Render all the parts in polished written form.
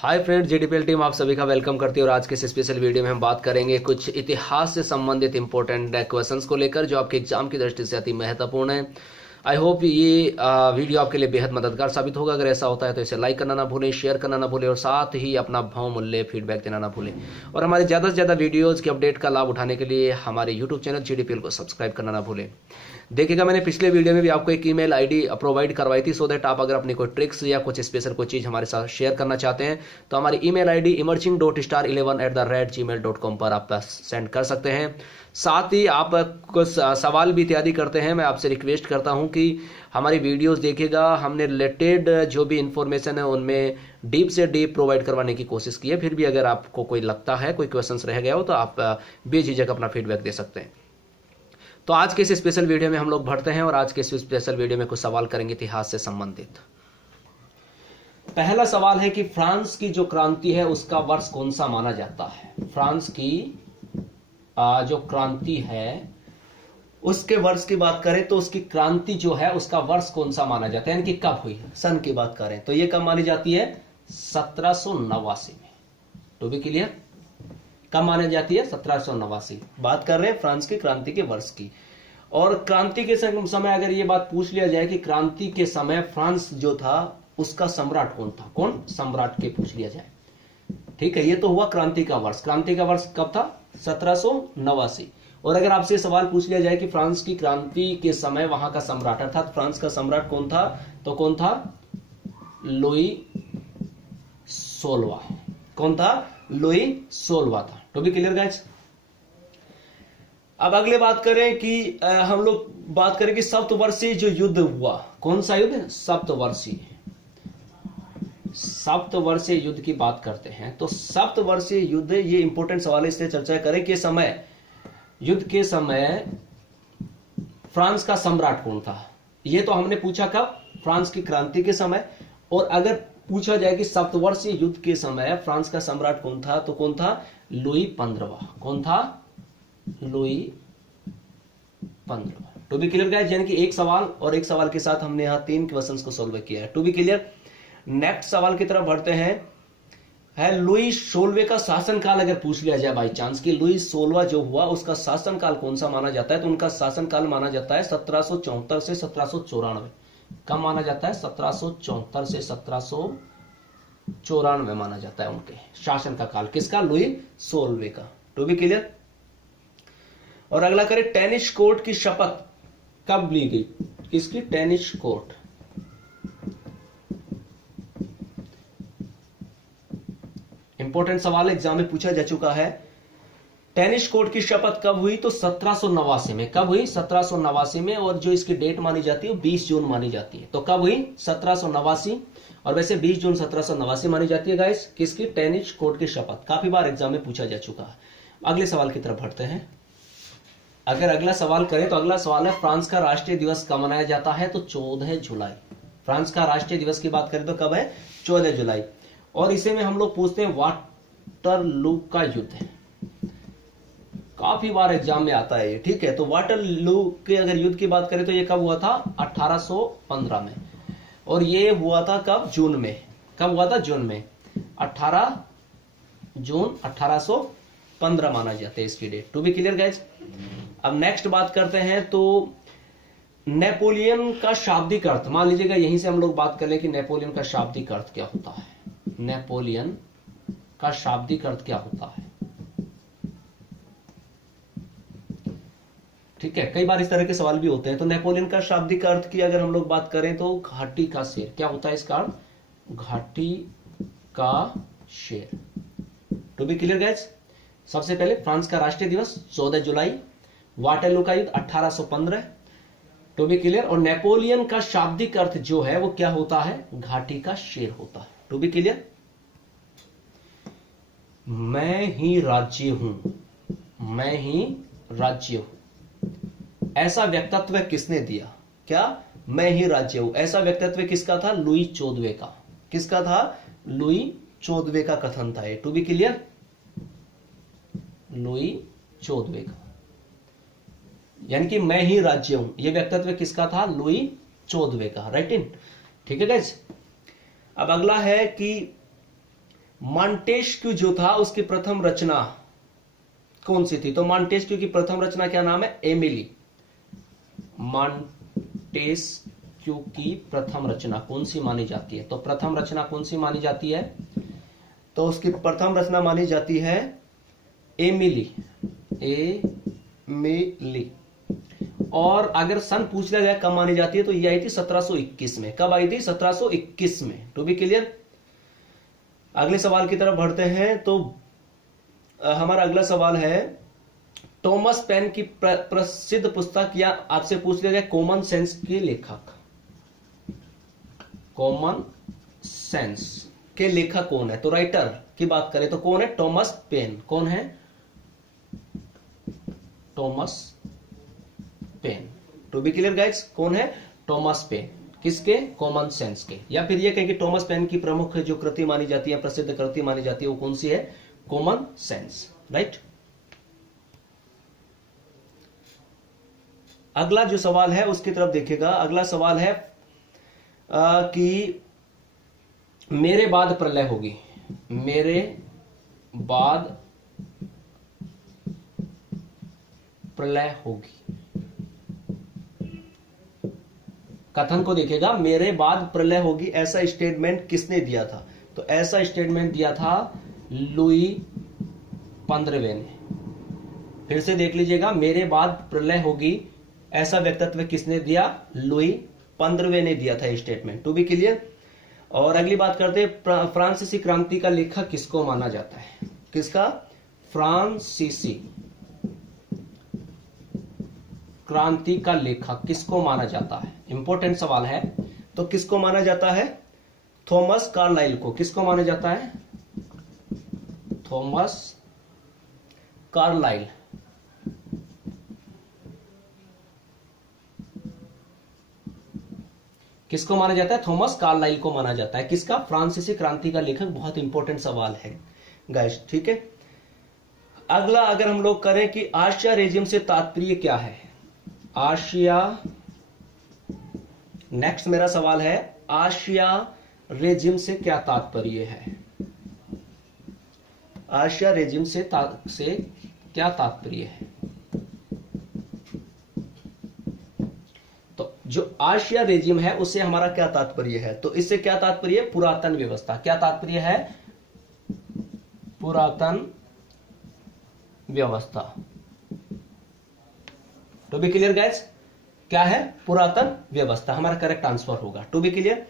Hi friends, जीडीपीएल team आप सभी का वेलकम करती है। और आज के इस स्पेशल वीडियो में हम बात करेंगे कुछ इतिहास से संबंधित इंपॉर्टेंट क्वेश्चंस को लेकर, जो आपके एग्जाम की दृष्टि से अति महत्वपूर्ण है। आई होप ये वीडियो आपके लिए बेहद मददगार साबित होगा। अगर ऐसा होता है तो इसे लाइक करना ना भूलें, शेयर करना ना भूलें और साथ ही अपना बहुमूल्य फीडबैक देना ना भूलें। और हमारे ज़्यादा से ज़्यादा वीडियोज़ के अपडेट का लाभ उठाने के लिए हमारे यूट्यूब चैनल जीडीपीएल को सब्सक्राइब करना ना भूलें। देखिएगा, मैंने पिछले वीडियो में भी आपको एक ईमेल आईडी प्रोवाइड करवाई थी, सो दैट आप अगर अपनी कोई ट्रिक्स या कुछ स्पेशल कोई चीज़ हमारे साथ शेयर करना चाहते हैं तो हमारी ईमेल आईडी emerging.star11@gmail.com पर आप सेंड कर सकते हैं। साथ ही आप कुछ सवाल भी इत्यादि करते हैं, मैं आपसे रिक्वेस्ट करता हूं कि हमारी वीडियोस देखिएगा। हमने रिलेटेड जो भी इंफॉर्मेशन है उनमें डीप से डीप प्रोवाइड करवाने की कोशिश की है। फिर भी अगर आपको कोई लगता है कोई क्वेश्चंस रह गया हो तो आप बेझिझक अपना फीडबैक दे सकते हैं। तो आज के इस स्पेशल वीडियो में हम लोग बढ़ते हैं और आज के इस स्पेशल वीडियो में कुछ सवाल करेंगे इतिहास से संबंधित। पहला सवाल है कि फ्रांस की जो क्रांति है उसका वर्ष कौन सा माना जाता है। फ्रांस की जो क्रांति है उसके वर्ष की बात करें तो उसकी क्रांति जो है उसका वर्ष कौन सा माना जाता है, यानी कि कब हुई। सन की बात करें तो ये कब मानी जाती है, 1789 में। टू बी क्लियर, कब मानी जाती है, 1789। बात कर रहे हैं फ्रांस की क्रांति के वर्ष की। और क्रांति के समय अगर ये बात पूछ लिया जाए कि क्रांति के समय फ्रांस जो था उसका सम्राट कौन था, कौन सम्राट के पूछ लिया जाए, ठीक है। ये तो हुआ क्रांति का वर्ष। क्रांति का वर्ष कब था, 1789। और अगर आपसे सवाल पूछ लिया जाए कि फ्रांस की क्रांति के समय वहां का सम्राट अर्थात फ्रांस का सम्राट कौन था, तो कौन था, लुई 16। कौन था, लुई 16 था। To be clear guys. अब अगले बात करें कि हम लोग बात करें कि सप्तवर्षीय जो युद्ध हुआ, कौन सा युद्ध, सप्तवर्षीय। सप्तवर्षीय युद्ध की बात करते हैं तो सप्तवर्षीय युद्ध, ये इंपॉर्टेंट सवाल है, इसलिए चर्चा करें कि समय युद्ध के समय फ्रांस का सम्राट कौन था। ये तो हमने पूछा कब, फ्रांस की क्रांति के समय। और अगर पूछा जाए कि सप्तवर्षीय युद्ध के समय फ्रांस का सम्राट कौन था तो कौन था, लुई 15। कौन था, Louis 15। To be clear guys, यानी कि एक सवाल और एक सवाल के साथ हमने यहां 3 क्वेश्चंस को सॉल्व किया है। To be clear. नेक्स्ट सवाल की तरफ बढ़ते हैं। है लुई 16 का शासनकाल अगर पूछ लिया जाए बाई चांस कि लुई 16 जो हुआ उसका शासनकाल कौन सा माना जाता है, तो उनका शासनकाल माना जाता है 1774 से 1794। कब माना जाता है, 1774 से 1794 माना जाता है उनके शासन का काल। किसका, लुई 16 का। To be clear. और अगला करें, टेनिस कोर्ट की शपथ कब ली गई, किसकी, टेनिस कोर्ट। इंपॉर्टेंट सवाल एग्जाम में पूछा जा चुका है। टेनिस कोर्ट की शपथ कब हुई, तो 1789 में। कब हुई, 1789 में। और जो इसकी डेट मानी जाती है वो 20 जून मानी जाती है। तो कब हुई, 1789। और वैसे 20 जून 1789 मानी जाती है गाइस, किसकी, टेनिस कोर्ट की शपथ। काफी बार एग्जाम में पूछा जा चुका है। अगले सवाल की तरफ बढ़ते हैं। अगर अगला सवाल करें तो अगला सवाल है, फ्रांस का राष्ट्रीय दिवस कब मनाया जाता है, तो 14 जुलाई। फ्रांस का राष्ट्रीय दिवस की बात करें तो कब है, 14 जुलाई। और इसे में हम लोग पूछते हैं वाटरलू का युद्ध है। काफी बार एग्जाम में आता है ये, ठीक है। तो वाटरलू के अगर युद्ध की बात करें तो ये कब हुआ था, 1815 में। और ये हुआ था कब, जून में। कब हुआ था, जून में। 18 जून 1815 माना जाता है इसकी डेट। To be clear guys. अब नेक्स्ट बात करते हैं तो नेपोलियन का शाब्दिक अर्थ, मान लीजिएगा यहीं से हम लोग बात कर लें कि नेपोलियन का शाब्दिक अर्थ क्या होता है। नेपोलियन का शाब्दिक अर्थ क्या होता है, ठीक है। कई बार इस तरह के सवाल भी होते हैं। तो नेपोलियन का शाब्दिक अर्थ की अगर हम लोग बात करें तो घाटी का शेर। क्या होता है इसका अर्थ, घाटी का शेर। To be clear guys. सबसे पहले फ्रांस का राष्ट्रीय दिवस 14 जुलाई, वाटरलू का युद्ध 1815। To be clear. और नेपोलियन का शाब्दिक अर्थ जो है वो क्या होता है, घाटी का शेर होता है। To be clear. मैं ही राज्य हूं, मैं ही राज्य हूं, ऐसा व्यक्तित्व किसने दिया, क्या, मैं ही राज्य हूं। ऐसा व्यक्तित्व किसका था, लुई 14 का। किसका था, लुई 14 का कथन था ये। टू बी क्लियर, लुई 14 का। यानी कि मैं ही राज्य हूं, यह व्यक्तित्व किसका था, लुई 14 का। राइट इन, ठीक है गाइज। अब अगला है कि मॉन्टेस्क्यू जो था उसकी प्रथम रचना कौन सी थी? तो मॉन्टेस्क्यू की प्रथम रचना क्या नाम है? एमिली। मॉन्टेस्क्यू की प्रथम रचना कौन सी मानी जाती है? तो प्रथम रचना कौन सी मानी जाती है? तो उसकी प्रथम रचना मानी जाती है एमिली। एमिली। और अगर सन पूछ लिया जाए कब मानी जाती है तो ये आई थी 1721 में। कब आई थी? 1721 में। To be clear. अगले सवाल की तरफ बढ़ते हैं। तो हमारा अगला सवाल है, टॉमस पेन की प्रसिद्ध पुस्तक, या आपसे पूछ लिया जाए कॉमन सेंस के लेखक, कॉमन सेंस के लेखक कौन है? तो राइटर की बात करें तो कौन है? Thomas Paine. कौन है? Thomas Paine. To be clear guys, कौन है? Thomas Paine. किसके? कॉमन सेंस के। या फिर ये कहें कि टॉमस पेन की प्रमुख जो कृति मानी जाती है, प्रसिद्ध कृति मानी जाती है, वो कौन सी है? Common sense. राइट। अगला जो सवाल है उसकी तरफ देखिएगा। अगला सवाल है कि मेरे बाद प्रलय होगी। मेरे बाद प्रलय होगी। कथन को देखिएगा, मेरे बाद प्रलय होगी, ऐसा स्टेटमेंट किसने दिया था? तो ऐसा स्टेटमेंट दिया था लुई 15वें ने। फिर से देख लीजिएगा, मेरे बाद प्रलय होगी ऐसा व्यक्तित्व किसने दिया? लुई 15वें ने दिया था स्टेटमेंट। To be clear. और अगली बात करते हैं, फ्रांसीसी क्रांति का लेखक किसको माना जाता है? किसका? फ्रांसीसी क्रांति का लेखक किसको माना जाता है? इंपॉर्टेंट सवाल है। तो किसको माना जाता है? थॉमस कार्लाइल को। किसको माना जाता है? Thomas Carlyle. किसको माना जाता है? थॉमस कार्लाइल को माना जाता है। किसका? फ्रांसीसी क्रांति का लेखक। बहुत इंपॉर्टेंट सवाल है गाइस, ठीक है। अगला अगर हम लोग करें कि आशिया रेजिम से तात्पर्य क्या है? आशिया, नेक्स्ट मेरा सवाल है, आशिया रेजिम से क्या तात्पर्य है? आशिया रेजिम से क्या तात्पर्य है? तो जो आशिया रेजिम है उससे हमारा क्या तात्पर्य है? तो इससे क्या तात्पर्य है? पुरातन व्यवस्था। क्या तात्पर्य है? पुरातन व्यवस्था। टू बी क्लियर गाइस, क्या है? पुरातन व्यवस्था हमारा करेक्ट आंसर होगा। To be clear.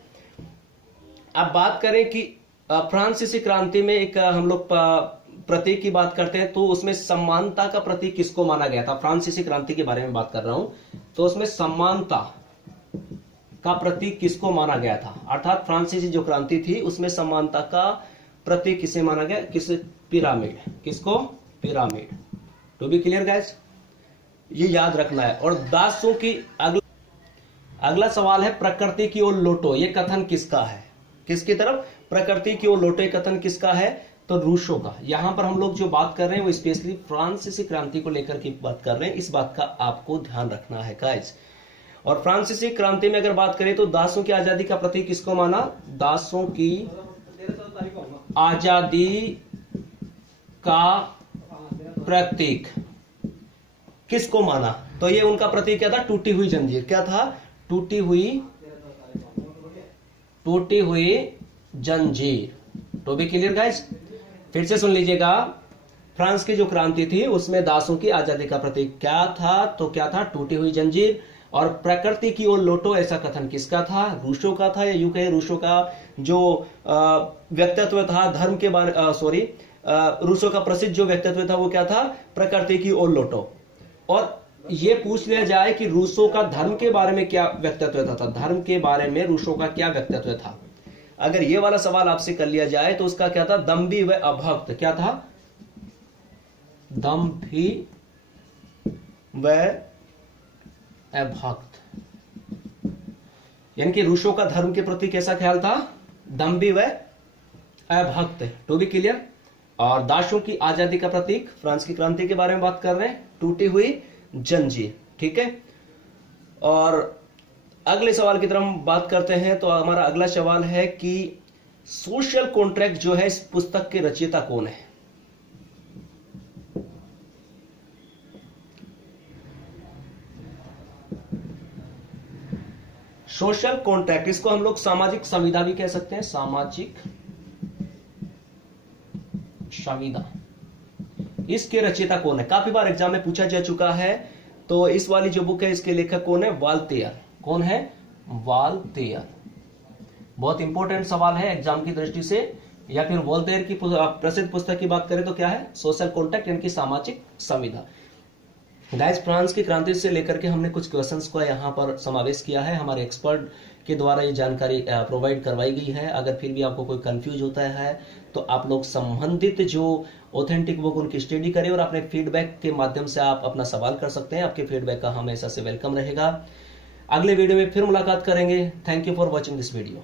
अब बात करें कि फ्रांसीसी क्रांति में एक हम लोग प्रतीक की बात करते हैं, तो उसमें समानता का प्रतीक किसको माना गया था? फ्रांसीसी क्रांति के बारे में बात कर रहा हूं, तो उसमें समानता का प्रतीक किसको माना गया था? अर्थात फ्रांसीसी जो क्रांति थी उसमें समानता का प्रतीक किसे माना गया? किस? पिरामिड। किसको? Pyramid. To be clear guys, ये याद रखना है। और दासों की अगला सवाल है, प्रकृति की ओर लौटो, ये कथन किसका है? किसकी तरफ? प्रकृति की ओर लौटो, कथन किसका है? तो रूसो का। यहां पर हम लोग जो बात कर रहे हैं वो स्पेशली फ्रांसीसी क्रांति को लेकर की बात कर रहे हैं, इस बात का आपको ध्यान रखना है गाइस। और फ्रांसीसी क्रांति में अगर बात करें तो दासों की आजादी का प्रतीक किसको माना? दासों की आजादी का प्रतीक किसको माना? तो ये उनका प्रतीक क्या था? टूटी हुई जंजीर। क्या था? टूटी हुई जंजीर। तो भी क्लियर गाइस, फिर से सुन लीजिएगा। फ्रांस की जो क्रांति थी उसमें दासों की आजादी का प्रतीक क्या था? तो क्या था? टूटी हुई जंजीर। और प्रकृति की ओर लौटो, ऐसा कथन किसका था? रूसो का था। या यूं कहे रूसो का जो व्यक्तित्व था धर्म के बारे रूसो का प्रसिद्ध जो व्यक्तित्व था वो क्या था? प्रकृति की ओर लौटो। और ये पूछ लिया जाए कि रूसो का धर्म के बारे में क्या व्यक्तित्व था? धर्म के बारे में रूसो का क्या व्यक्तित्व था? अगर ये वाला सवाल आपसे कर लिया जाए तो उसका क्या था? दम्भी व अभक्त। क्या था? दम्भी व अभक्त। यानी कि रूसो का धर्म के प्रति कैसा ख्याल था? दम्भी व अभक्त। To be clear. और दासों की आजादी का प्रतीक, फ्रांस की क्रांति के बारे में बात कर रहे हैं, टूटी हुई जंजीर। ठीक है। और अगले सवाल की तरफ हम बात करते हैं। तो हमारा अगला सवाल है कि सोशल कॉन्ट्रैक्ट जो है इस पुस्तक के रचयिता कौन है? सोशल कॉन्ट्रैक्ट, इसको हम लोग सामाजिक संविदा भी कह सकते हैं, सामाजिक संविदा। इसके रचयिता कौन है? काफी बार एग्जाम में पूछा जा चुका है। तो इस वाली जो बुक है इसके लेखक कौन है? वाल्तेयर। कौन है? वाल्तेयर। बहुत इंपॉर्टेंट सवाल है एग्जाम की दृष्टि से। या फिर वोल्टेयर की प्रसिद्ध पुस्तक की बात करें तो क्या है? सोशल कॉन्ट्रैक्ट यानी कि सामाजिक संविदा। गाइस, फ्रांस की क्रांति से लेकर के हमने कुछ क्वेश्चंस को यहाँ पर समावेश किया है। हमारे एक्सपर्ट के द्वारा ये जानकारी प्रोवाइड करवाई गई है। अगर फिर भी आपको कोई कंफ्यूज होता है तो आप लोग संबंधित जो ऑथेंटिक बुक उनकी स्टडी करें और अपने फीडबैक के माध्यम से आप अपना सवाल कर सकते हैं। आपके फीडबैक का हमेशा से वेलकम रहेगा। अगले वीडियो में फिर मुलाकात करेंगे। Thank you for watching this video.